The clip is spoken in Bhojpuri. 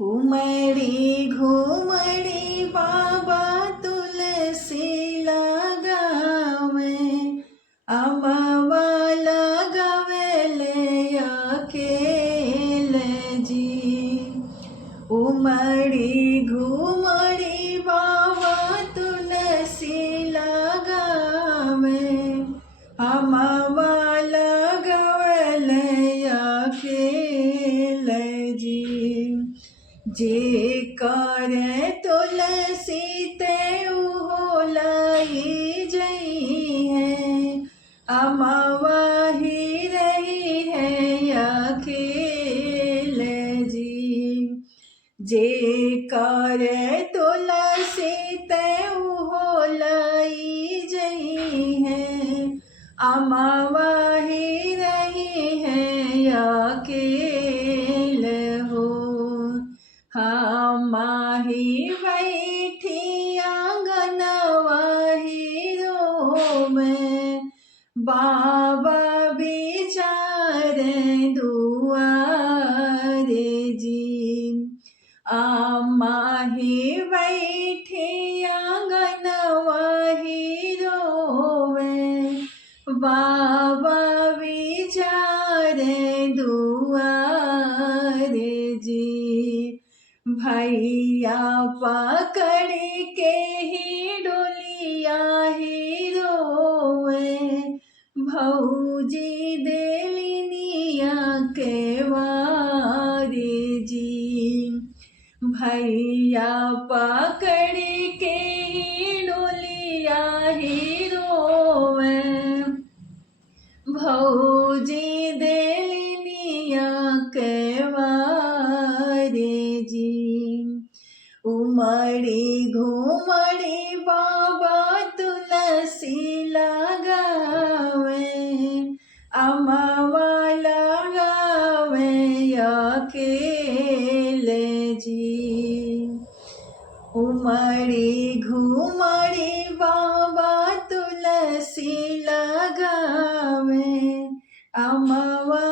उमड़ी घुमड़ी बाबा तुलसी लगावे, अमवा लगावेले अकेले जी। उमड़ी घुमड़ी बाबा तुलसी लगावे, अमवा लगावेले अकेले जी। जे करे तुलसी ते उहो लाई जई है, अमवा ही रही है अकेले जी। जे करे तुलसी ते उहो लाई जई है, अमवा ही रही है अकेले हो। हाँ माही बैठी आंगनवा रोवे, बाबा बिचारे दुआरे जी। माही बैठी आंगनवा रोवे, बाबा बिचारे दुआरे जी। भैया पकड़ के ही डोलिया ही रोवे, भौजी देलिनिया के वारी जी। भैया पकड़ के ही डोलिया ही रोवे, भौजी देलिनिया के वारी जी। उमड़ी घुमड़ी बाबा तुलसी लगावे, अमवा लगावे अकेले जी। उमड़ी घुमड़ी बाबा तुलसी लगावे, अमवा